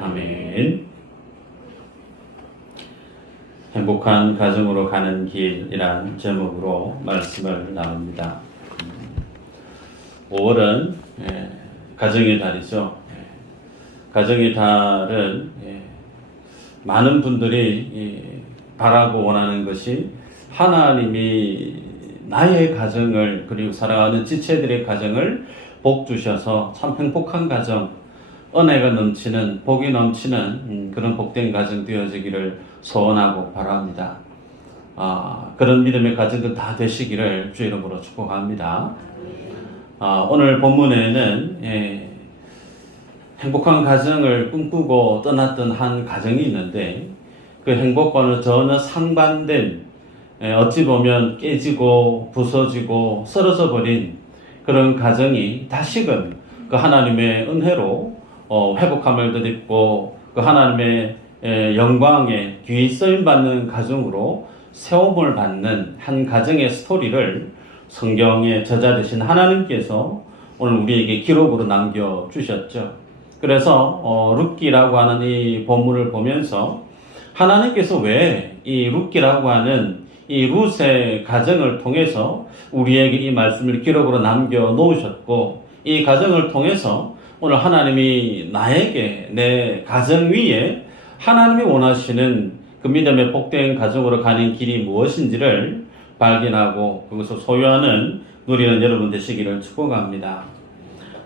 아멘. 행복한 가정으로 가는 길이란 제목으로 말씀을 나눕니다. 5월은 가정의 달이죠. 가정의 달은 많은 분들이 바라고 원하는 것이 하나님이 나의 가정을, 그리고 사랑하는 지체들의 가정을 복 주셔서 참 행복한 가정, 은혜가 넘치는, 복이 넘치는 그런 복된 가정 되어지기를 소원하고 바랍니다. 그런 믿음의 가정들 다 되시기를 주 이름으로 축복합니다. 오늘 본문에는 행복한 가정을 꿈꾸고 떠났던 한 가정이 있는데, 그 행복과는 전혀 상반된, 어찌 보면 깨지고 부서지고 쓰러져 버린 그런 가정이 다시금 그 하나님의 은혜로 회복함을 덧입고 그 하나님의 영광에 귀히 쓰임받는 가정으로 세움을 받는 한 가정의 스토리를 성경의 저자 되신 하나님께서 오늘 우리에게 기록으로 남겨주셨죠. 그래서 룻기라고 하는 이 본문을 보면서 하나님께서 왜 이 룻기라고 하는 이 룻의 가정을 통해서 우리에게 이 말씀을 기록으로 남겨놓으셨고, 이 가정을 통해서 오늘 하나님이 나에게, 내 가정 위에 하나님이 원하시는 그 믿음의 복된 가정으로 가는 길이 무엇인지를 발견하고 그것을 소유하는 누리는 여러분 되시기를 축복합니다.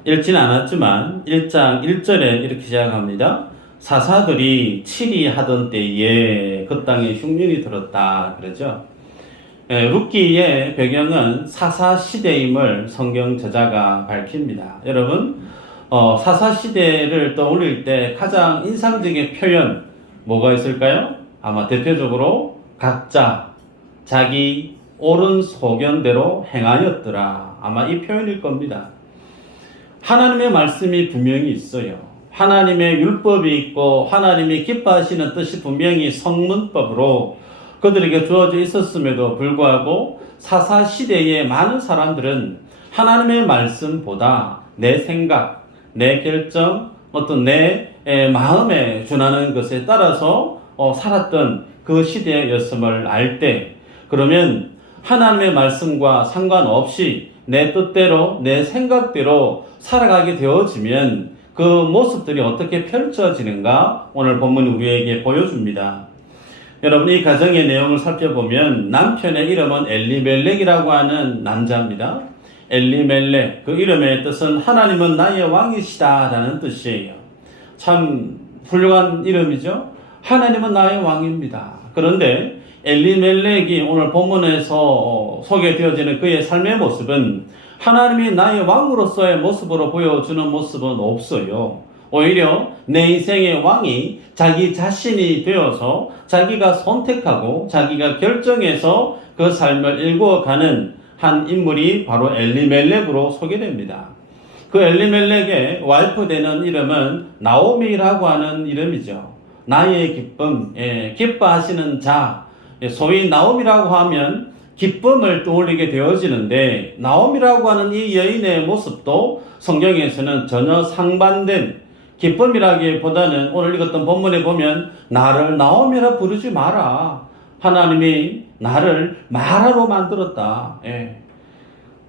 읽지는 않았지만 1장 1절에 이렇게 시작합니다. 사사들이 치리하던 때에 그 땅에 흉년이 들었다 그러죠. 룻기의 배경은 사사시대임을 성경 저자가 밝힙니다. 여러분, 사사시대를 떠올릴 때 가장 인상적인 표현 뭐가 있을까요? 아마 대표적으로 각자 자기 옳은 소견대로 행하였더라, 아마 이 표현일 겁니다. 하나님의 말씀이 분명히 있어요. 하나님의 율법이 있고 하나님이 기뻐하시는 뜻이 분명히 성문법으로 그들에게 주어져 있었음에도 불구하고 사사시대의 많은 사람들은 하나님의 말씀보다 내 생각, 내 결정, 어떤 내 마음에 준하는 것에 따라서 살았던 그 시대였음을 알 때, 그러면 하나님의 말씀과 상관없이 내 뜻대로, 내 생각대로 살아가게 되어지면 그 모습들이 어떻게 펼쳐지는가 오늘 본문이 우리에게 보여줍니다. 여러분, 이 가정의 내용을 살펴보면 남편의 이름은 엘리멜렉이라고 하는 남자입니다. 엘리멜렉, 그 이름의 뜻은 하나님은 나의 왕이시다 라는 뜻이에요. 참 훌륭한 이름이죠. 하나님은 나의 왕입니다. 그런데 엘리멜렉이 오늘 본문에서 소개되어지는 그의 삶의 모습은 하나님이 나의 왕으로서의 모습으로 보여주는 모습은 없어요. 오히려 내 인생의 왕이 자기 자신이 되어서 자기가 선택하고 자기가 결정해서 그 삶을 일구어가는 한 인물이 바로 엘리멜렉으로 소개됩니다. 그 엘리멜렉의 와이프 되는 이름은 나오미라고 하는 이름이죠. 나의 기쁨, 기뻐하시는 자, 소위 나오미라고 하면 기쁨을 떠올리게 되어지는데, 나오미라고 하는 이 여인의 모습도 성경에서는 전혀 상반된 기쁨이라기보다는 오늘 읽었던 본문에 보면 나를 나오미라 부르지 마라, 하나님이 나를 마라로 만들었다.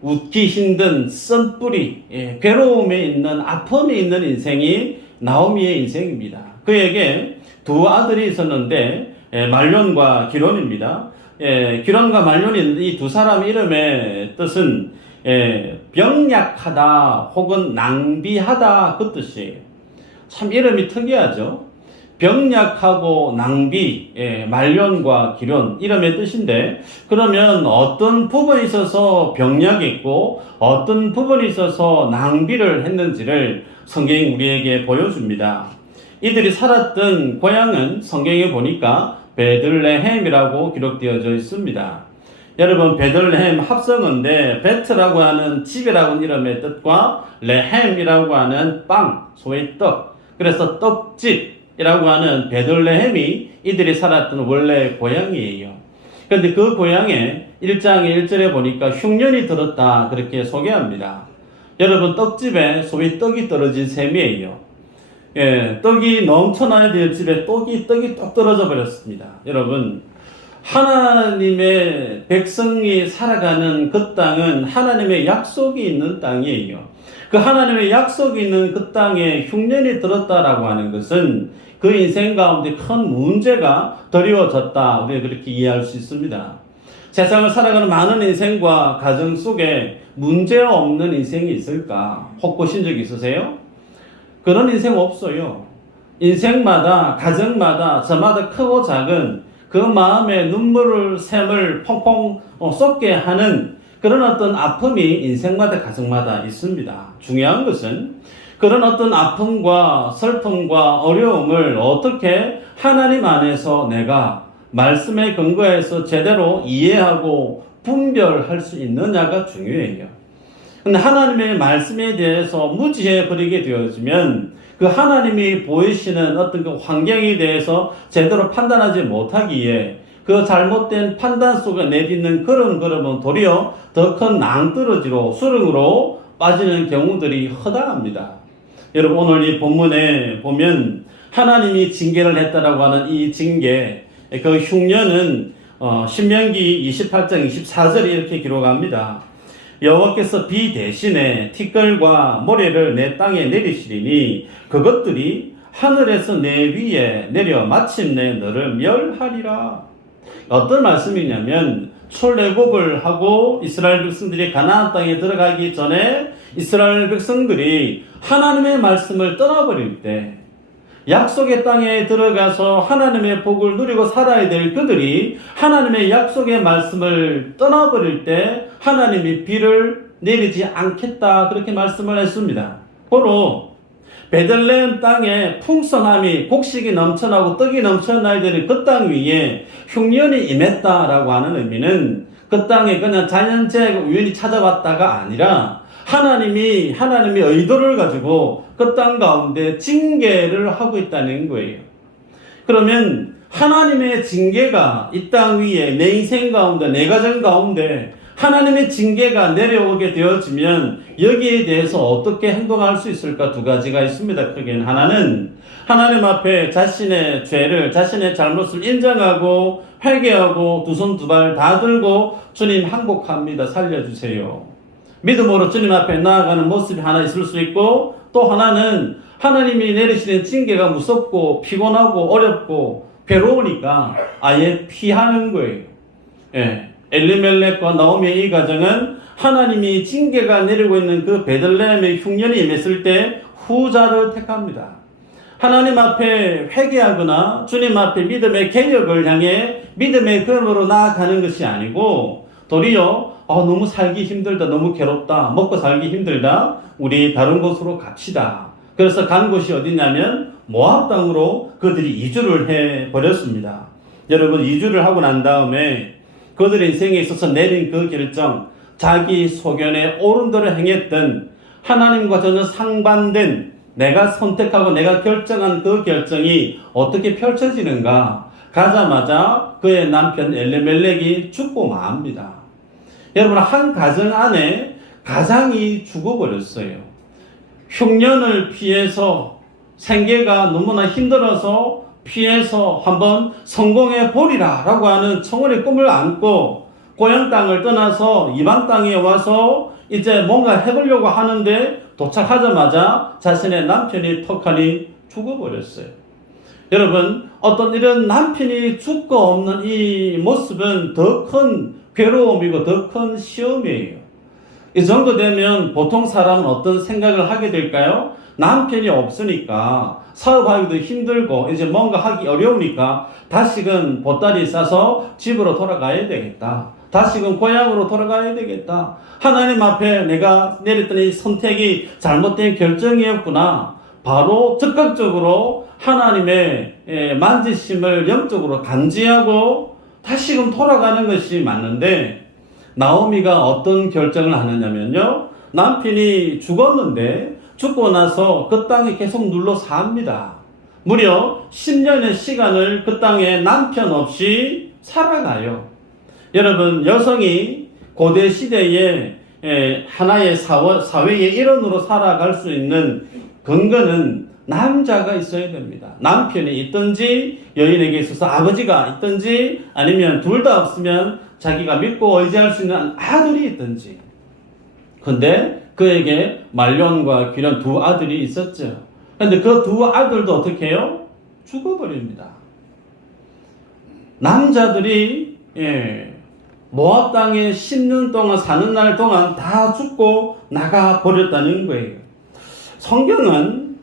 웃기 힘든 쓴뿌리, 괴로움에 있는, 아픔에 있는 인생이 나오미의 인생입니다. 그에게 두 아들이 있었는데 말론과 기론입니다. 기론과 말론이 이 두 사람 이름의 뜻은 병약하다 혹은 낭비하다 그 뜻이에요. 참 이름이 특이하죠. 병약하고 낭비, 말론과 기론 이름의 뜻인데, 그러면 어떤 부분에 있어서 병약했고 어떤 부분에 있어서 낭비를 했는지를 성경이 우리에게 보여줍니다. 이들이 살았던 고향은 성경에 보니까 베들레헴이라고 기록되어져 있습니다. 여러분, 베들레헴 합성어인데 베트라고 하는 집이라고 하는 이름의 뜻과 레헴이라고 하는 빵, 소위 떡, 그래서 떡집이라고 하는 베들레헴이 이들이 살았던 원래 고향이에요. 그런데 그 고향에 1장의 1절에 보니까 흉년이 들었다 그렇게 소개합니다. 여러분, 떡집에 소위 떡이 떨어진 셈이에요. 떡이 넘쳐나야 될 집에 떡이 뚝 떨어져 버렸습니다. 여러분, 하나님의 백성이 살아가는 그 땅은 하나님의 약속이 있는 땅이에요. 그 하나님의 약속이 있는 그 땅에 흉년이 들었다라고 하는 것은 그 인생 가운데 큰 문제가 드리워졌다. 우리가 그렇게 이해할 수 있습니다. 세상을 살아가는 많은 인생과 가정 속에 문제 없는 인생이 있을까? 혹 보신 적 있으세요? 그런 인생 없어요. 인생마다, 가정마다, 저마다 크고 작은 그 마음에 눈물을, 샘을 펑펑 쏟게 하는 그런 어떤 아픔이 인생마다, 가정마다 있습니다. 중요한 것은 그런 어떤 아픔과 슬픔과 어려움을 어떻게 하나님 안에서 내가 말씀에 근거해서 제대로 이해하고 분별할 수 있느냐가 중요해요. 근데 하나님의 말씀에 대해서 무지해 버리게 되어지면 그 하나님이 보이시는 어떤 그 환경에 대해서 제대로 판단하지 못하기에 그 잘못된 판단 속에 내딛는 그런 걸음은 도리어 더 큰 낭떠러지로 수렁으로 빠지는 경우들이 허다합니다. 여러분, 오늘 이 본문에 보면 하나님이 징계를 했다라고 하는 이 징계, 그 흉년은 신명기 28장 24절에 이렇게 기록합니다. 여호와께서 비 대신에 티끌과 모래를 내 땅에 내리시리니 그것들이 하늘에서 내 위에 내려 마침내 너를 멸하리라. 어떤 말씀이냐면 출애굽을 하고 이스라엘 백성들이 가나안 땅에 들어가기 전에 이스라엘 백성들이 하나님의 말씀을 떠나버릴 때 약속의 땅에 들어가서 하나님의 복을 누리고 살아야 될 그들이 하나님의 약속의 말씀을 떠나버릴 때 하나님이 비를 내리지 않겠다, 그렇게 말씀을 했습니다. 바로 베들레헴 땅에 풍성함이, 곡식이 넘쳐나고 떡이 넘쳐나야 되는 그 땅 위에 흉년이 임했다라고 하는 의미는 그 땅에 그냥 자연재해가 우연히 찾아왔다가 아니라 하나님의 의도를 가지고 그 땅 가운데 징계를 하고 있다는 거예요. 그러면 하나님의 징계가 이 땅 위에 내 인생 가운데, 내 가정 가운데 하나님의 징계가 내려오게 되어지면 여기에 대해서 어떻게 행동할 수 있을까? 두 가지가 있습니다. 크게는 하나는 하나님 앞에 자신의 죄를, 자신의 잘못을 인정하고 회개하고 두 손 두 발 다 들고 주님 항복합니다. 살려주세요. 믿음으로 주님 앞에 나아가는 모습이 하나 있을 수 있고, 또 하나는 하나님이 내리시는 징계가 무섭고 피곤하고 어렵고 괴로우니까 아예 피하는 거예요. 엘리멜렉과 나오미의 이 가정은 하나님이 징계가 내리고 있는 그 베들레헴의 흉년이 임했을 때 후자를 택합니다. 하나님 앞에 회개하거나 주님 앞에 믿음의 개혁을 향해 믿음의 걸음으로 나아가는 것이 아니고 도리어 너무 살기 힘들다, 너무 괴롭다, 먹고 살기 힘들다, 우리 다른 곳으로 갑시다. 그래서 간 곳이 어디냐면 모압 땅으로 그들이 이주를 해버렸습니다. 여러분, 이주를 하고 난 다음에 그들의 인생에 있어서 내린 그 결정, 자기 소견에 옳은 대로 행했던 하나님과 전혀 상반된 내가 선택하고 내가 결정한 그 결정이 어떻게 펼쳐지는가? 가자마자 그의 남편 엘리멜렉이 죽고 맙니다. 여러분, 한 가정 안에 가장이 죽어버렸어요. 흉년을 피해서 생계가 너무나 힘들어서 피해서 한번 성공해 보리라 라고 하는 청혼의 꿈을 안고 고향 땅을 떠나서 이방 땅에 와서 이제 뭔가 해보려고 하는데 도착하자마자 자신의 남편이 턱하니 죽어버렸어요. 여러분, 어떤 이런 남편이 죽고 없는 이 모습은 더 큰 괴로움이고 더 큰 시험이에요. 이 정도 되면 보통 사람은 어떤 생각을 하게 될까요? 남편이 없으니까 사업하기도 힘들고 이제 뭔가 하기 어려우니까 다시금 보따리 싸서 집으로 돌아가야 되겠다. 다시금 고향으로 돌아가야 되겠다. 하나님 앞에 내가 내렸던 이 선택이 잘못된 결정이었구나. 바로 적극적으로 하나님의 만지심을 영적으로 감지하고 다시금 돌아가는 것이 맞는데, 나오미가 어떤 결정을 하느냐면요, 남편이 죽었는데 죽고 나서 그 땅에 계속 눌러 삽니다. 무려 10년의 시간을 그 땅에 남편 없이 살아가요. 여러분, 여성이 고대 시대에 하나의 사회의 일원으로 살아갈 수 있는 근거는 남자가 있어야 됩니다. 남편이 있든지 여인에게 있어서 아버지가 있든지 아니면 둘 다 없으면 자기가 믿고 의지할 수 있는 아들이 있든지. 근데 그에게 말론과 기련 두 아들이 있었죠. 근데 그 두 아들도 어떻게 해요? 죽어버립니다. 남자들이 모압 땅에 10년 동안 사는 날 동안 다 죽고 나가 버렸다는 거예요. 성경은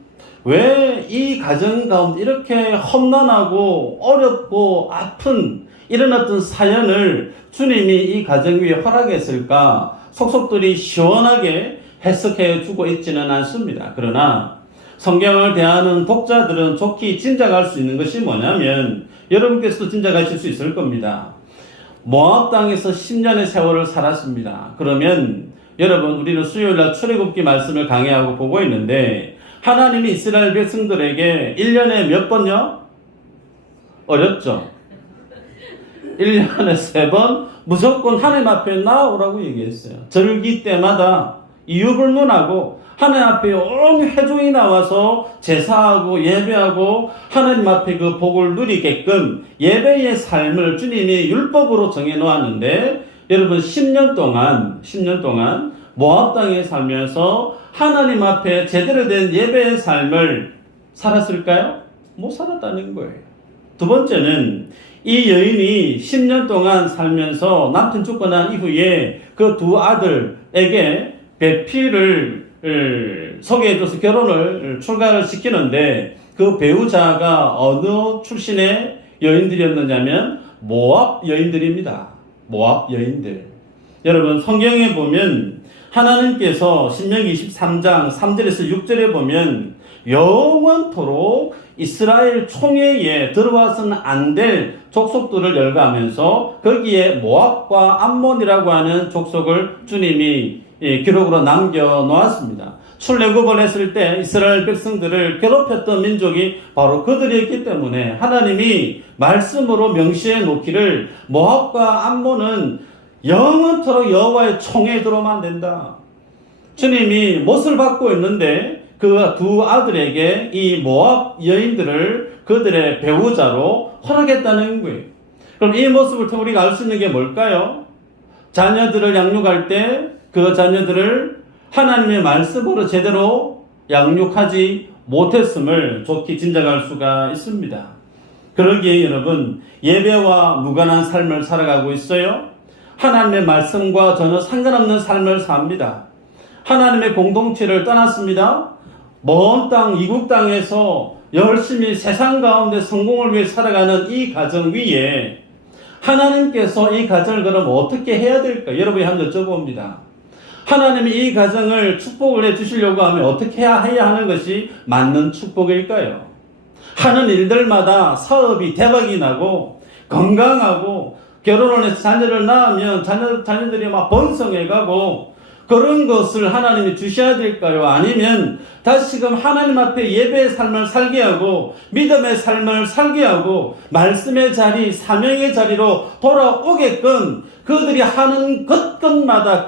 왜 이 가정 가운데 이렇게 험난하고 어렵고 아픈 이런 어떤 사연을 주님이 이 가정 위에 허락했을까? 속속들이 시원하게 해석해 주고 있지는 않습니다. 그러나 성경을 대하는 독자들은 좋게 짐작할 수 있는 것이 뭐냐면, 여러분께서도 짐작하실 수 있을 겁니다. 모압 땅에서 10년의 세월을 살았습니다. 그러면 여러분, 우리는 수요일날 출애굽기 말씀을 강의하고 보고 있는데, 하나님이 이스라엘 백성들에게 1년에 몇 번요? 어렵죠? 1년에 3번 무조건 하나님 앞에 나오라고 얘기했어요. 절기 때마다 이유불문하고 하나님 앞에 온 회중이 나와서 제사하고 예배하고 하나님 앞에 그 복을 누리게끔 예배의 삶을 주님이 율법으로 정해놓았는데, 여러분 10년 동안 모압 땅에 살면서 하나님 앞에 제대로 된 예배의 삶을 살았을까요? 못 살았다는 거예요. 두 번째는 이 여인이 10년 동안 살면서 남편 죽고 난 이후에 그 두 아들에게 배필을 소개해줘서 결혼을 출가를 시키는데, 그 배우자가 어느 출신의 여인들이었느냐면 모압 여인들입니다. 모압 여인들. 여러분 성경에 보면 하나님께서 신명기 23장 3절에서 6절에 보면 영원토록 이스라엘 총회에 들어와서는 안 될 족속들을 열거하면서 거기에 모압과 암몬이라고 하는 족속을 주님이 기록으로 남겨놓았습니다. 출애굽을 했을 때 이스라엘 백성들을 괴롭혔던 민족이 바로 그들이었기 때문에 하나님이 말씀으로 명시해 놓기를 모압과 암몬은 영원토록 여호와의 총회에 들어오면 안 된다. 주님이 못을 받고 있는데 그 두 아들에게 이 모압 여인들을 그들의 배우자로 허락했다는 거예요. 그럼 이 모습을 통해 우리가 알 수 있는 게 뭘까요? 자녀들을 양육할 때 그 자녀들을 하나님의 말씀으로 제대로 양육하지 못했음을 좋게 짐작할 수가 있습니다. 그러기에 여러분, 예배와 무관한 삶을 살아가고 있어요. 하나님의 말씀과 전혀 상관없는 삶을 삽니다. 하나님의 공동체를 떠났습니다. 먼 땅, 이국 땅에서 열심히 세상 가운데 성공을 위해 살아가는 이 가정 위에 하나님께서 이 가정을 그럼 어떻게 해야 될까? 여러분이 한번 여쭤봅니다. 하나님이 이 가정을 축복을 해 주시려고 하면 어떻게 해야 하는 것이 맞는 축복일까요? 하는 일들마다 사업이 대박이 나고 건강하고 결혼을 해서 자녀를 낳으면 자녀들이 막 번성해가고 그런 것을 하나님이 주셔야 될까요? 아니면 다시금 하나님 앞에 예배의 삶을 살게 하고 믿음의 삶을 살게 하고 말씀의 자리, 사명의 자리로 돌아오게끔 그들이 하는 건건마다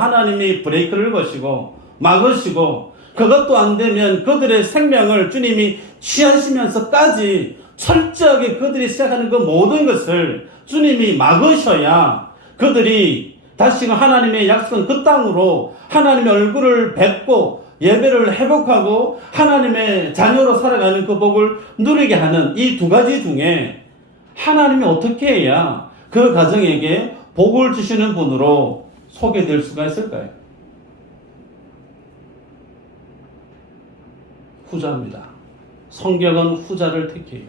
하나님이 브레이크를 거시고 막으시고, 그것도 안 되면 그들의 생명을 주님이 취하시면서까지 철저하게 그들이 시작하는 그 모든 것을 주님이 막으셔야 그들이 다시금 하나님의 약속한 그 땅으로 하나님의 얼굴을 뵙고 예배를 회복하고 하나님의 자녀로 살아가는 그 복을 누리게 하는 이 두 가지 중에 하나님이 어떻게 해야 그 가정에게 복을 주시는 분으로 소개될 수가 있을까요? 후자입니다. 성경은 후자를 택해요.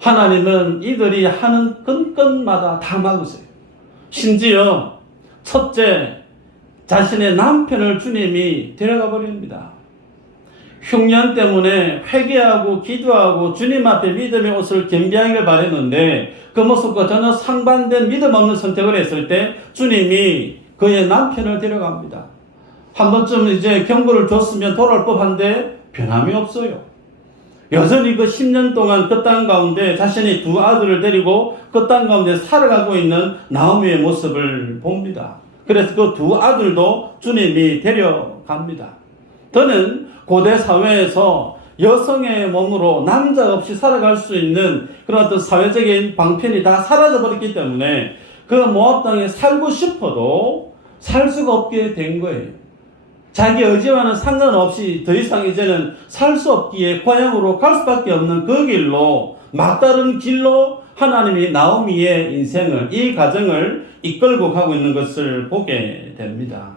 하나님은 이들이 하는 건건마다 다 막으세요. 심지어 첫째, 자신의 남편을 주님이 데려가 버립니다. 흉년 때문에 회개하고 기도하고 주님 앞에 믿음의 옷을 겸비하기를 바랬는데 그 모습과 전혀 상반된 믿음 없는 선택을 했을 때 주님이 그의 남편을 데려갑니다. 한 번쯤 이제 경고를 줬으면 돌아올 법한데 변함이 없어요. 여전히 그 10년 동안 그 땅 가운데 자신이 두 아들을 데리고 그 땅 가운데 살아가고 있는 나오미의 모습을 봅니다. 그래서 그 두 아들도 주님이 데려갑니다. 저는 고대 사회에서 여성의 몸으로 남자 없이 살아갈 수 있는 그런 어떤 사회적인 방편이 다 사라져버렸기 때문에 그 모압 땅에 살고 싶어도 살 수가 없게 된 거예요. 자기 의지와는 상관없이 더 이상 이제는 살 수 없기에 고향으로 갈 수밖에 없는 그 길로, 막다른 길로 하나님이 나오미의 인생을, 이 가정을 이끌고 가고 있는 것을 보게 됩니다.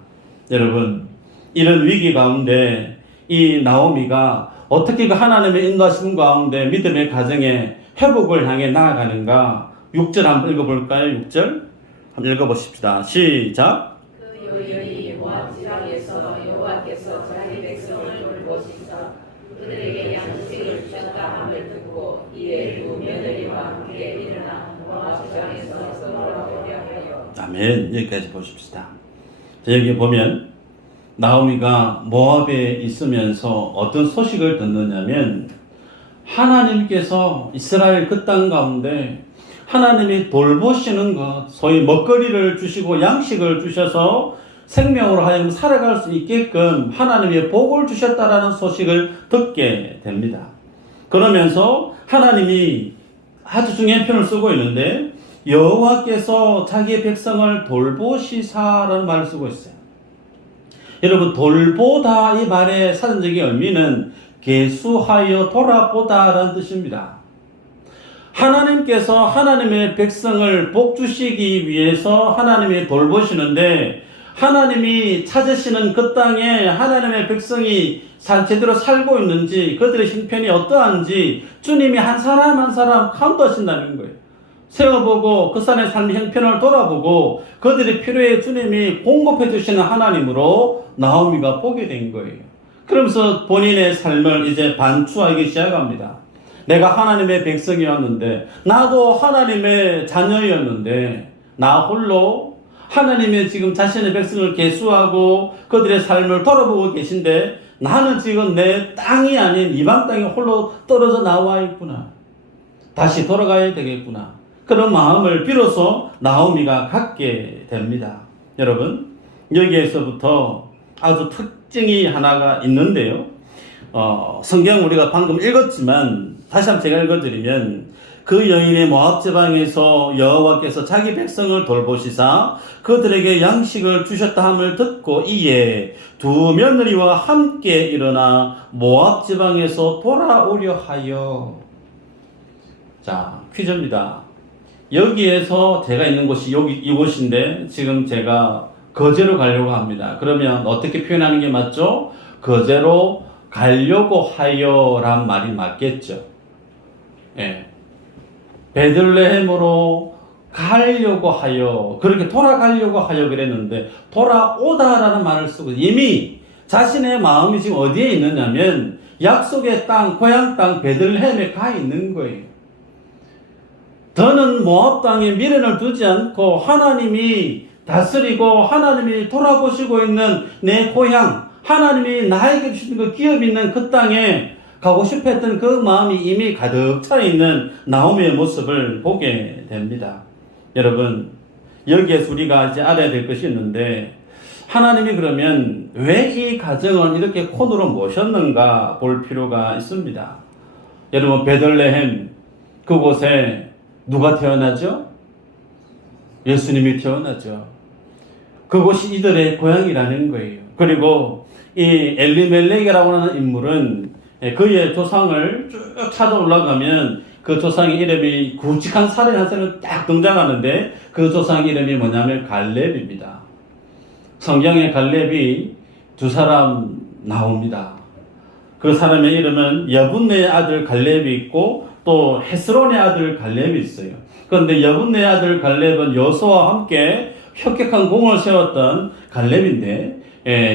여러분, 이런 위기 가운데 이 나오미가 어떻게 그 하나님의 인도하심 가운데 믿음의 가정에 회복을 향해 나아가는가? 6절 한번 읽어볼까요? 6절 한번 읽어보십시다. 시작. 그 여인이 모압 지방에서 여호와께서 자기 백성을 돌보시사 그들에게 양식을 주셨다 함을 듣고 이에 두 며느리와 함께 일어나 모압 지방에서 돌아오려 하여. 아멘. 여기까지 보십시다. 여기 보면 나오미가 모압에 있으면서 어떤 소식을 듣느냐면 하나님께서 이스라엘 그 땅 가운데 하나님이 돌보시는 것, 소위 먹거리를 주시고 양식을 주셔서 생명으로 하여금 살아갈 수 있게끔 하나님의 복을 주셨다라는 소식을 듣게 됩니다. 그러면서 하나님이 아주 중요한 표현을 쓰고 있는데 여호와께서 자기의 백성을 돌보시사라는 말을 쓰고 있어요. 여러분, 돌보다 이 말의 사전적인 의미는 계수하여 돌아보다라는 뜻입니다. 하나님께서 하나님의 백성을 복주시기 위해서 하나님이 돌보시는데 하나님이 찾으시는 그 땅에 하나님의 백성이 제대로 살고 있는지, 그들의 형편이 어떠한지 주님이 한 사람 한 사람 카운트하신다는 거예요. 세워보고 그 사람의 삶의 형편을 돌아보고 그들의 필요에 주님이 공급해 주시는 하나님으로 나오미가 보게 된 거예요. 그러면서 본인의 삶을 이제 반추하기 시작합니다. 내가 하나님의 백성이었는데, 나도 하나님의 자녀였는데, 나 홀로 하나님의 지금 자신의 백성을 계수하고 그들의 삶을 돌아보고 계신데 나는 지금 내 땅이 아닌 이방 땅에 홀로 떨어져 나와 있구나. 다시 돌아가야 되겠구나. 그런 마음을 비로소 나오미가 갖게 됩니다. 여러분, 여기에서부터 아주 특징이 하나가 있는데요. 성경 우리가 방금 읽었지만 다시 한번 제가 읽어드리면 그 여인의 모압 지방에서 여호와께서 자기 백성을 돌보시사 그들에게 양식을 주셨다 함을 듣고 이에 두 며느리와 함께 일어나 모압 지방에서 돌아오려 하여. 자, 퀴즈입니다. 여기에서 제가 있는 곳이 이곳인데 지금 제가 거제로 가려고 합니다. 그러면 어떻게 표현하는 게 맞죠? 거제로 가려고 하여란 말이 맞겠죠. 예. 베들레헴으로 가려고 하여, 그렇게 돌아가려고 하여 그랬는데 돌아오다라는 말을 쓰고 이미 자신의 마음이 지금 어디에 있느냐면 약속의 땅, 고향 땅 베들레헴에 가 있는 거예요. 더는 모압 땅에 미련을 두지 않고 하나님이 다스리고 하나님이 돌아보시고 있는 내 고향, 하나님이 나에게 주신 그 기업 있는 그 땅에 가고 싶어 했던 그 마음이 이미 가득 차 있는 나오미의 모습을 보게 됩니다. 여러분, 여기에서 우리가 이제 알아야 될 것이 있는데 하나님이 그러면 왜 이 가정을 이렇게 콘으로 모셨는가 볼 필요가 있습니다. 여러분, 베들레헴 그곳에 누가 태어나죠? 예수님이 태어나죠. 그곳이 이들의 고향이라는 거예요. 그리고 이 엘리멜렉이라고 하는 인물은 그의 조상을 쭉 찾아 올라가면 그 조상의 이름이 굵직한 살인 한 사람이 딱 등장하는데 그 조상의 이름이 뭐냐면 갈렙입니다. 성경에 갈렙이 두 사람 나옵니다. 그 사람의 이름은 여분네의 아들 갈렙이 있고 또 헤스론의 아들 갈렙이 있어요. 그런데 여분네의 아들 갈렙은 여호수아와 함께 혁혁한 공을 세웠던 갈렙인데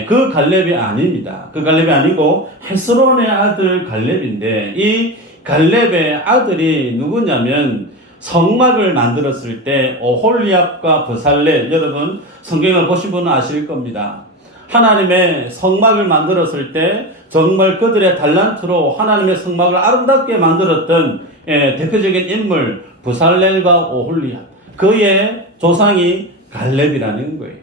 그 갈렙이 아닙니다. 그 갈렙이 아니고 헤스론의 아들 갈렙인데 이 갈렙의 아들이 누구냐면 성막을 만들었을 때 오홀리압과 브살렛, 여러분 성경을 보신 분은 아실 겁니다. 하나님의 성막을 만들었을 때 정말 그들의 달란트로 하나님의 성막을 아름답게 만들었던 대표적인 인물 브살렐과 오홀리압, 그의 조상이 갈렙이라는 거예요.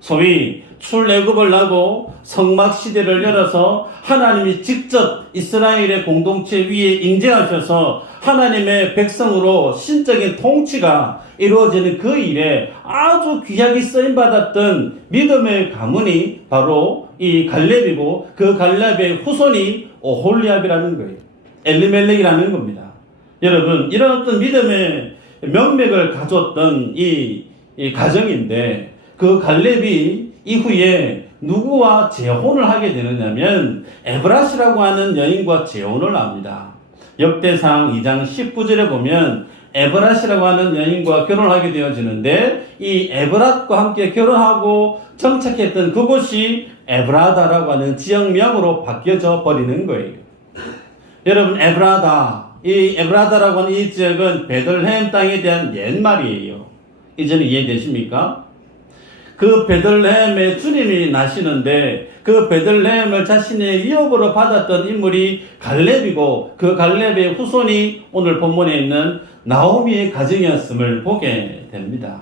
소위 출애굽을 하고 성막시대를 열어서 하나님이 직접 이스라엘의 공동체 위에 임재하셔서 하나님의 백성으로 신적인 통치가 이루어지는 그 일에 아주 귀하게 쓰임받았던 믿음의 가문이 바로 이 갈렙이고, 그 갈렙의 후손이 오홀리압이라는 거예요. 엘리멜렉이라는 겁니다. 여러분, 이런 어떤 믿음의 명맥을 가졌던 이 가정인데, 그 갈렙이 이후에 누구와 재혼을 하게 되느냐면 에브라시라고 하는 여인과 재혼을 합니다. 역대상 2장 19절에 보면 에브라시라고 하는 여인과 결혼하게 되어지는데, 이 에브랏과 함께 결혼하고 정착했던 그곳이 에브라다라고 하는 지역명으로 바뀌어져 버리는 거예요. 여러분, 이 에브라다라고 하는 이 지역은 베들레헴 땅에 대한 옛말이에요. 이제는 이해되십니까? 그 베들레헴에 주님이 나시는데, 그 베들레헴을 자신의 위협으로 받았던 인물이 갈렙이고, 그 갈렙의 후손이 오늘 본문에 있는 나오미의 가정이었음을 보게 됩니다.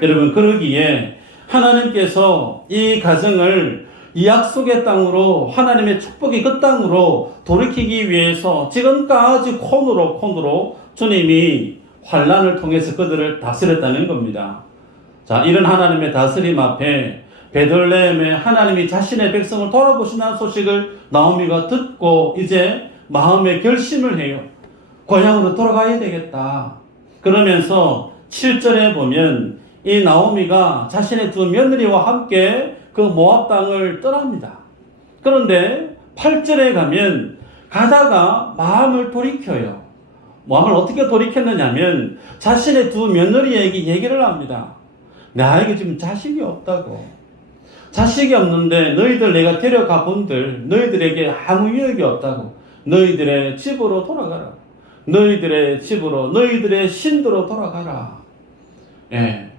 여러분, 그러기에 하나님께서 이 가정을 이 약속의 땅으로, 하나님의 축복이 그 땅으로 돌이키기 위해서 지금까지 콘으로 주님이 환란을 통해서 그들을 다스렸다는 겁니다. 자, 이런 하나님의 다스림 앞에 베들레헴에 하나님이 자신의 백성을 돌아보신다는 소식을 나오미가 듣고 이제 마음의 결심을 해요. 고향으로 돌아가야 되겠다. 그러면서 7절에 보면 이 나오미가 자신의 두 며느리와 함께 그 모압 땅을 떠납니다. 그런데 8절에 가면 가다가 마음을 돌이켜요. 마음을 어떻게 돌이켰느냐면 자신의 두 며느리에게 얘기를 합니다. 나에게 지금 자식이 없다고. 자식이 없는데 너희들 내가 데려가 본들 너희들에게 아무 유익이 없다고. 너희들의 집으로 돌아가라. 너희들의 집으로, 너희들의 신도로 돌아가라. 예.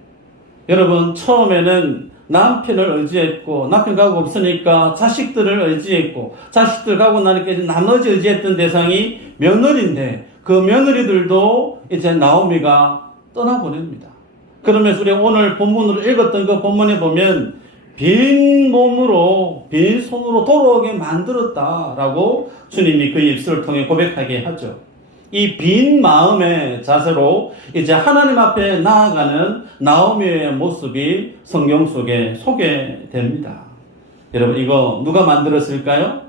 여러분, 처음에는 남편을 의지했고, 남편 가고 없으니까 자식들을 의지했고, 자식들 가고 나니까 이제 나머지 의지했던 대상이 며느리인데, 그 며느리들도 이제 나오미가 떠나보냅니다. 그러면서 우리 오늘 본문으로 읽었던 그 본문에 보면 빈 몸으로, 빈 손으로 돌아오게 만들었다라고 주님이 그 입술을 통해 고백하게 하죠. 이 빈 마음의 자세로 이제 하나님 앞에 나아가는 나오미의 모습이 성경 속에 소개됩니다. 여러분, 이거 누가 만들었을까요?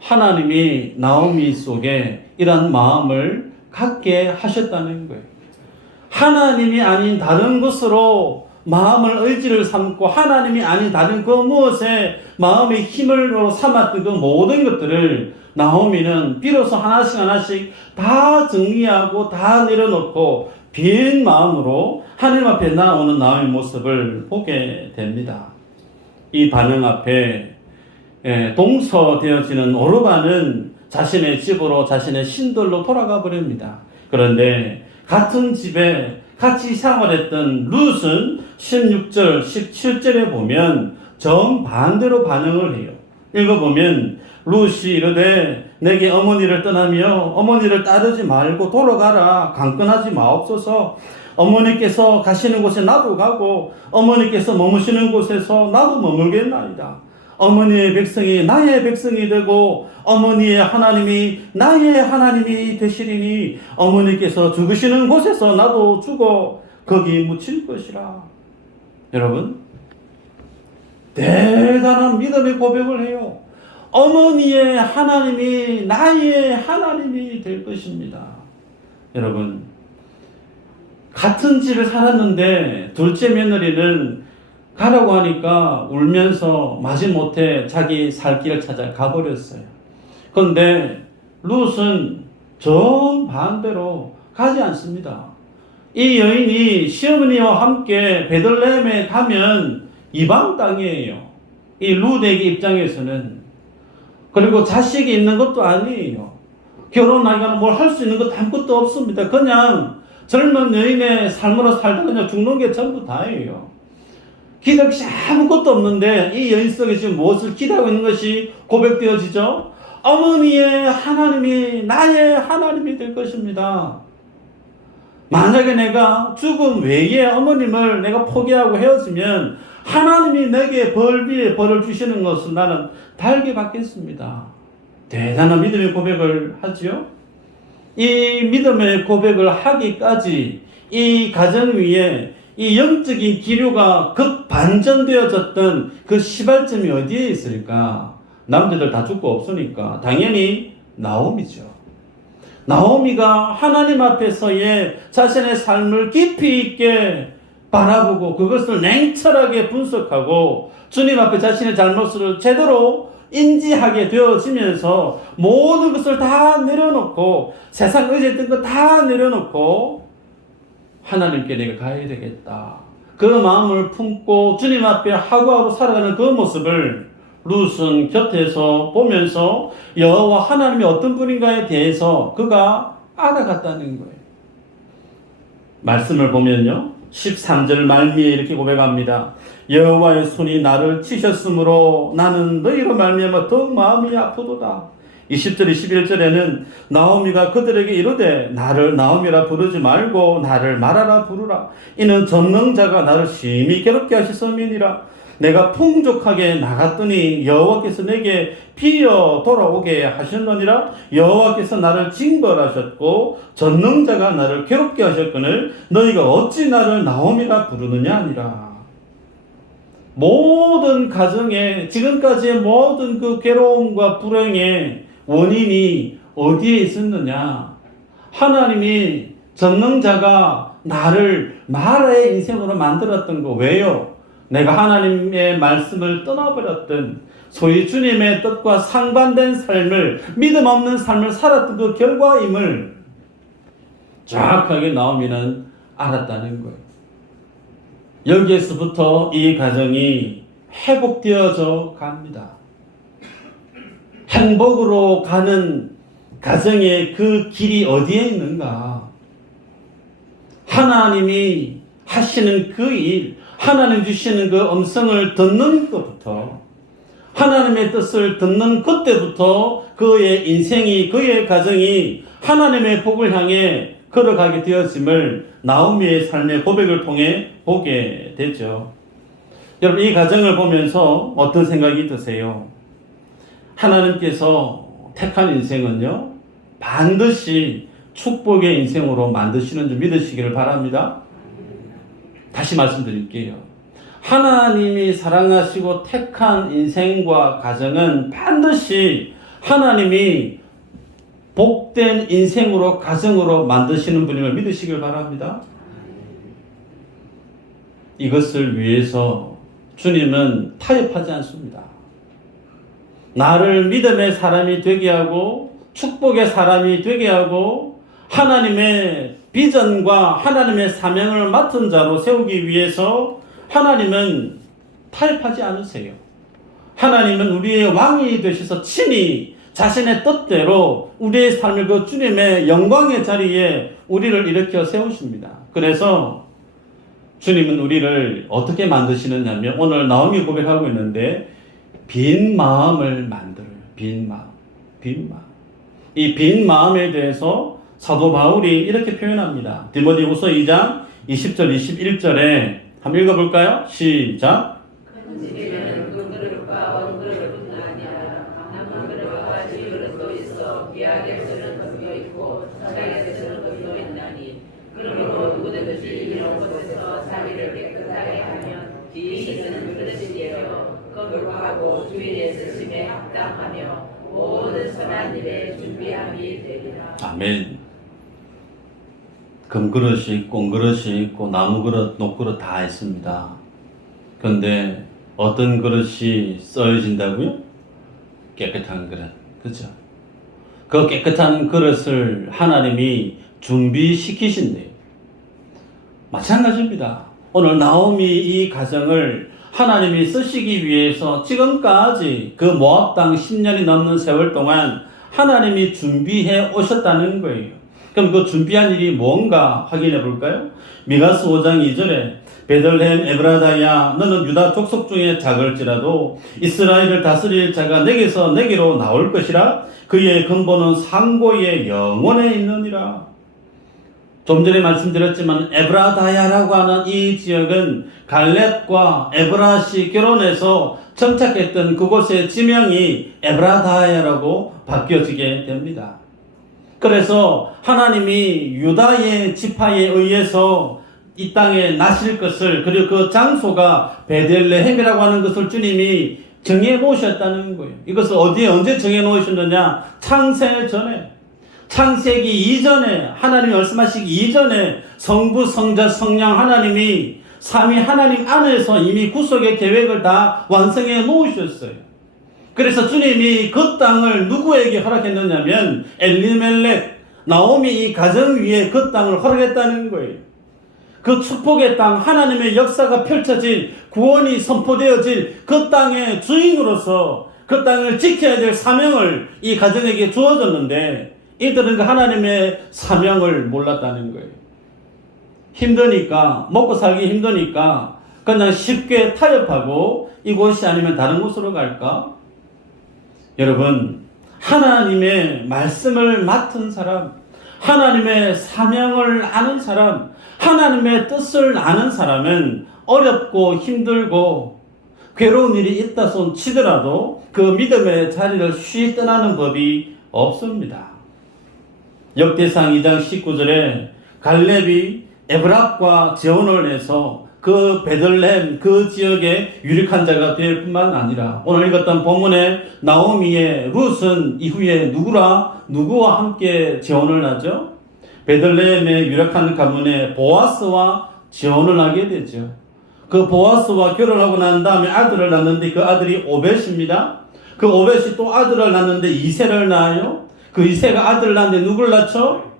하나님이 나오미 속에 이런 마음을 갖게 하셨다는 거예요. 하나님이 아닌 다른 것으로 마음을 의지를 삼고, 하나님이 아닌 다른 그 무엇에 마음의 힘을 삼았던 그 모든 것들을 나오미는 비로소 하나씩 다 정리하고 다 내려놓고 빈 마음으로 하나님 앞에 나오는 나오미의 모습을 보게 됩니다. 이 반응 앞에 동서되어지는 오르바는 자신의 집으로, 자신의 신들로 돌아가 버립니다. 그런데 같은 집에 같이 생활했던 룻은 16절, 17절에 보면 정반대로 반응을 해요. 읽어보면 룻이 이르되 내게 어머니를 떠나며 어머니를 따르지 말고 돌아가라. 강권하지 마옵소서. 어머니께서 가시는 곳에 나도 가고 어머니께서 머무시는 곳에서 나도 머물겠나이다. 어머니의 백성이 나의 백성이 되고 어머니의 하나님이 나의 하나님이 되시리니 어머니께서 죽으시는 곳에서 나도 죽어 거기 묻힐 것이라. 여러분, 대단한 믿음의 고백을 해요. 어머니의 하나님이 나의 하나님이 될 것입니다. 여러분, 같은 집에 살았는데 둘째 며느리는 가라고 하니까 울면서 마지못해 자기 살 길을 찾아 가버렸어요. 그런데 룻은 정반대로 가지 않습니다. 이 여인이 시어머니와 함께 베들레헴에 가면 이방 땅이에요. 이 룻의 입장에서는. 그리고 자식이 있는 것도 아니에요. 결혼하거나 뭘 할 수 있는 것도 아무것도 없습니다. 그냥 젊은 여인의 삶으로 살다 그냥 죽는 게 전부 다예요. 기댈 것이 아무것도 없는데 이 여인 속에 지금 무엇을 기대하고 있는 것이 고백되어지죠? 어머니의 하나님이 나의 하나님이 될 것입니다. 만약에 내가 죽음 외에 어머님을 내가 포기하고 헤어지면 하나님이 내게 벌 위에 벌을 주시는 것을 나는 달게 받겠습니다. 대단한 믿음의 고백을 하지요. 이 믿음의 고백을 하기까지 이 가정 위에 이 영적인 기류가 급반전되어졌던 그 시발점이 어디에 있을까? 남자들 다 죽고 없으니까 당연히 나오미죠. 나오미가 하나님 앞에서의 자신의 삶을 깊이 있게 바라보고 그것을 냉철하게 분석하고 주님 앞에 자신의 잘못을 제대로 인지하게 되어지면서 모든 것을 다 내려놓고 세상 의지했던 거 다 내려놓고 하나님께 내가 가야 되겠다. 그 마음을 품고 주님 앞에 하루하루 살아가는 그 모습을 룻은 곁에서 보면서 여호와 하나님이 어떤 분인가에 대해서 그가 알아갔다는 거예요. 말씀을 보면요. 13절 말미에 이렇게 고백합니다. 여호와의 손이 나를 치셨으므로 나는 너희로 말미암아 더욱 마음이 아프도다. 20절 21절에는 나오미가 그들에게 이르되 나를 나오미라 부르지 말고 나를 마라라 부르라. 이는 전능자가 나를 심히 괴롭게 하셨음이니라. 내가 풍족하게 나갔더니 여호와께서 내게 피어 돌아오게 하셨느니라. 여호와께서 나를 징벌하셨고 전능자가 나를 괴롭게 하셨거늘 너희가 어찌 나를 나오미라 부르느냐 아니라. 모든 가정에 지금까지의 모든 그 괴로움과 불행의 원인이 어디에 있었느냐? 하나님이 전능자가 나를 마라의 인생으로 만들었던 거. 왜요? 내가 하나님의 말씀을 떠나버렸던 소위 주님의 뜻과 상반된 삶을, 믿음 없는 삶을 살았던 그 결과임을 정확하게 나오미는 알았다는 거예요. 여기에서부터 이 가정이 회복되어져 갑니다. 행복으로 가는 가정의 그 길이 어디에 있는가? 하나님이 하시는 그 일, 하나님 주시는 그 음성을 듣는 것부터, 하나님의 뜻을 듣는 그때부터 그의 인생이, 그의 가정이 하나님의 복을 향해 걸어가게 되었음을 나오미의 삶의 고백을 통해 보게 되죠. 여러분, 이 가정을 보면서 어떤 생각이 드세요? 하나님께서 택한 인생은요, 반드시 축복의 인생으로 만드시는 줄 믿으시기를 바랍니다. 다시 말씀드릴게요. 하나님이 사랑하시고 택한 인생과 가정은 반드시 하나님이 복된 인생으로, 가정으로 만드시는 분임을 믿으시길 바랍니다. 이것을 위해서 주님은 타협하지 않습니다. 나를 믿음의 사람이 되게 하고 축복의 사람이 되게 하고 하나님의 비전과 하나님의 사명을 맡은 자로 세우기 위해서 하나님은 타협하지 않으세요. 하나님은 우리의 왕이 되셔서 친히 자신의 뜻대로 우리의 삶을 그 주님의 영광의 자리에 우리를 일으켜 세우십니다. 그래서 주님은 우리를 어떻게 만드시느냐면 오늘 나오미 고백하고 있는데 빈 마음을 만들어요. 빈 마음. 빈 마음. 이 빈 마음에 대해서 사도 바울이 이렇게 표현합니다. 디모데후서 2장 20절 21절에 한번 읽어볼까요? 시작. 큰 집에는 그 그릇과 원그릇뿐 아니라 남은 그릇과 가지 그릇도 있어 귀하게 쓰는 것도 있고 착하게 쓰는 것도 있나니 그러므로 누구든지 이런 곳에서 자기를 깨끗하게 하면 귀히 쓰는 그릇이 되어 거룩하고 주인의 쓰심에 합당하며 모든 선한 일에 준비함이 되리라. 아멘. 금그릇이 있고 은그릇이 있고 나무그릇, 녹그릇 다 있습니다. 그런데 어떤 그릇이 써여진다고요? 깨끗한 그릇. 그죠? 그 깨끗한 그릇을 하나님이 준비시키신대요. 마찬가지입니다. 오늘 나오미 이 가정을 하나님이 쓰시기 위해서 지금까지 그 모압 땅 10년이 넘는 세월 동안 하나님이 준비해 오셨다는 거예요. 그럼 그 준비한 일이 뭔가 확인해 볼까요? 미가서 5장 2절에 베들레헴 에브라다야 너는 유다 족속 중에 작을지라도 이스라엘을 다스릴 자가 내게서 내게로 나올 것이라 그의 근본은 상고의 영원에 있느니라. 좀 전에 말씀드렸지만 에브라다야라고 하는 이 지역은 갈렙과 에브라시 결혼해서 정착했던 그곳의 지명이 에브라다야라고 바뀌어지게 됩니다. 그래서 하나님이 유다의 지파에 의해서 이 땅에 나실 것을, 그리고 그 장소가 베들레헴이라고 하는 것을 주님이 정해 놓으셨다는 거예요. 이것을 어디에 언제 정해 놓으셨느냐? 창세 전에, 창세기 이전에, 하나님이 말씀하시기 이전에 성부, 성자, 성령 하나님이 삼위 하나님 안에서 이미 구속의 계획을 다 완성해 놓으셨어요. 그래서 주님이 그 땅을 누구에게 허락했느냐면 엘리멜렉, 나오미 이 가정 위에 그 땅을 허락했다는 거예요. 그 축복의 땅, 하나님의 역사가 펼쳐진, 구원이 선포되어질 그 땅의 주인으로서 그 땅을 지켜야 될 사명을 이 가정에게 주어졌는데, 이들은 그 하나님의 사명을 몰랐다는 거예요. 힘드니까, 먹고 살기 힘드니까 그냥 쉽게 타협하고 이곳이 아니면 다른 곳으로 갈까? 여러분, 하나님의 말씀을 맡은 사람, 하나님의 사명을 아는 사람, 하나님의 뜻을 아는 사람은 어렵고 힘들고 괴로운 일이 있다 손 치더라도 그 믿음의 자리를 쉬이 떠나는 법이 없습니다. 역대상 2장 19절에 갈렙이 에브락과 재혼을 해서 그 베들레헴 그 지역에 유력한 자가 될 뿐만 아니라 오늘 읽었던 본문의 나오미의 룻은 이후에 누구와 함께 재혼을 하죠? 베들레헴의 유력한 가문의 보아스와 재혼을 하게 되죠. 그 보아스와 결혼하고 난 다음에 아들을 낳는데 그 아들이 오벳입니다. 그 오벳이 또 아들을 낳는데 이새를 낳아요. 그 이새가 아들을 낳는데 누굴 낳죠?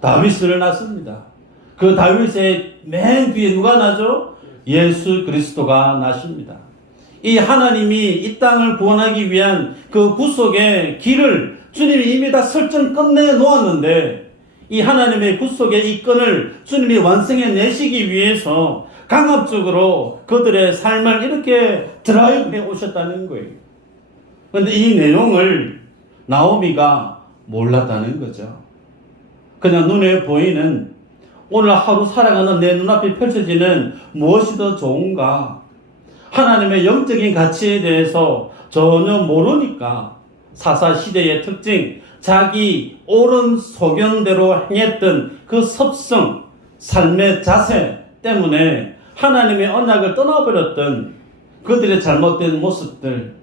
다윗을 낳습니다. 그 다윗의 맨 뒤에 누가 나죠? 예수 그리스도가 나십니다. 이 하나님이 이 땅을 구원하기 위한 그 구속의 길을 주님이 이미 다 설정 끝내 놓았는데, 이 하나님의 구속의 이 끈을 주님이 완성해 내시기 위해서 강압적으로 그들의 삶을 이렇게 드라이브해 오셨다는 거예요. 그런데 이 내용을 나오미가 몰랐다는 거죠. 그냥 눈에 보이는 오늘 하루 살아가는 내 눈앞에 펼쳐지는 무엇이 더 좋은가? 하나님의 영적인 가치에 대해서 전혀 모르니까 사사시대의 특징, 자기 옳은 소견대로 행했던 그 섭성, 삶의 자세 때문에 하나님의 언약을 떠나버렸던 그들의 잘못된 모습들,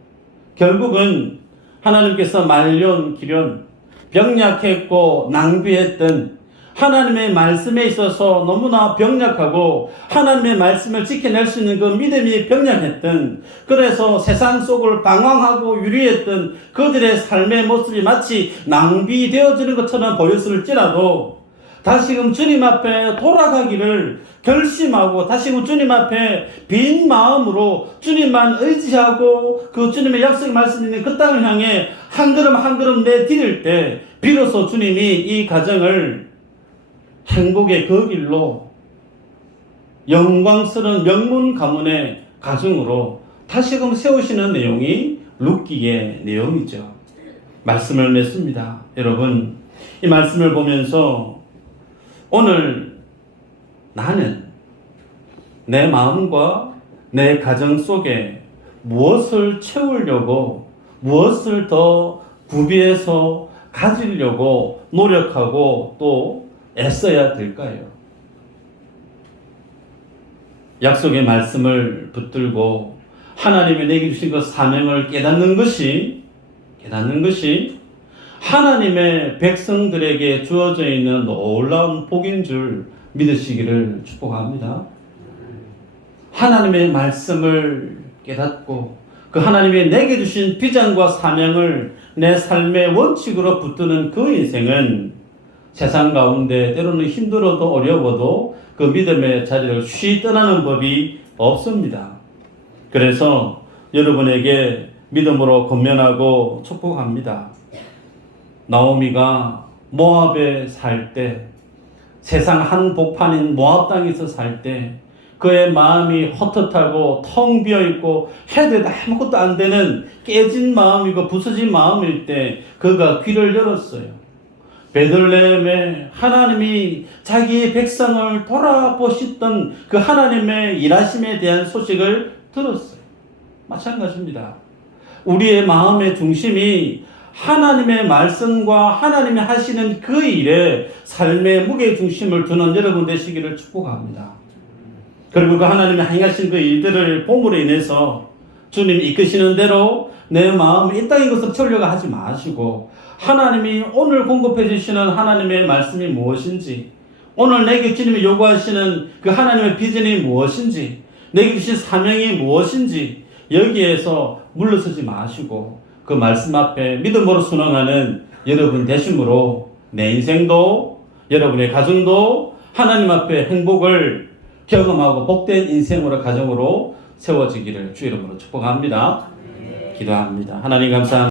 결국은 하나님께서 말년, 기련, 병약했고 낭비했던 하나님의 말씀에 있어서 너무나 병약하고 하나님의 말씀을 지켜낼 수 있는 그 믿음이 병약했던, 그래서 세상 속을 방황하고 유리했던 그들의 삶의 모습이 마치 낭비되어지는 것처럼 보였을지라도 다시금 주님 앞에 돌아가기를 결심하고 다시금 주님 앞에 빈 마음으로 주님만 의지하고 그 주님의 약속의 말씀이 있는 그 땅을 향해 한 걸음 한 걸음 내디딜 때 비로소 주님이 이 가정을 행복의 그 길로 영광스러운 명문 가문의 가정으로 다시금 세우시는 내용이 룻기의 내용이죠. 말씀을 맺습니다. 여러분, 이 말씀을 보면서 오늘 나는 내 마음과 내 가정 속에 무엇을 채우려고, 무엇을 더 구비해서 가지려고 노력하고 또 애써야 될까요? 약속의 말씀을 붙들고 하나님이 내게 주신 그 사명을 깨닫는 것이 하나님의 백성들에게 주어져 있는 놀라운 복인 줄 믿으시기를 축복합니다. 하나님의 말씀을 깨닫고 그 하나님이 내게 주신 비전과 사명을 내 삶의 원칙으로 붙드는 그 인생은 세상 가운데 때로는 힘들어도 어려워도 그 믿음의 자리를 쉬이 떠나는 법이 없습니다. 그래서 여러분에게 믿음으로 권면하고 축복합니다. 나오미가 모압에 살 때, 세상 한복판인 모압 땅에서 살 때 그의 마음이 헛헛하고 텅 비어있고 해도 아무것도 안 되는 깨진 마음이고 부서진 마음일 때 그가 귀를 열었어요. 베들레헴에 하나님이 자기의 백성을 돌아보셨던 그 하나님의 일하심에 대한 소식을 들었어요. 마찬가지입니다. 우리의 마음의 중심이 하나님의 말씀과 하나님이 하시는 그 일에 삶의 무게 중심을 두는 여러분 되시기를 축복합니다. 그리고 그 하나님이 행하신 그 일들을 봄으로 인해서 주님 이끄시는 대로 내 마음을 이 땅의 것으로 채우려고 하지 마시고 하나님이 오늘 공급해 주시는 하나님의 말씀이 무엇인지, 오늘 내게 주님이 요구하시는 그 하나님의 비전이 무엇인지, 내게 주신 사명이 무엇인지 여기에서 물러서지 마시고 그 말씀 앞에 믿음으로 순응하는 여러분 되심으로 내 인생도 여러분의 가정도 하나님 앞에 행복을 경험하고 복된 인생으로 가정으로 세워지기를 주 이름으로 축복합니다. 기도합니다. 하나님 감사합니다.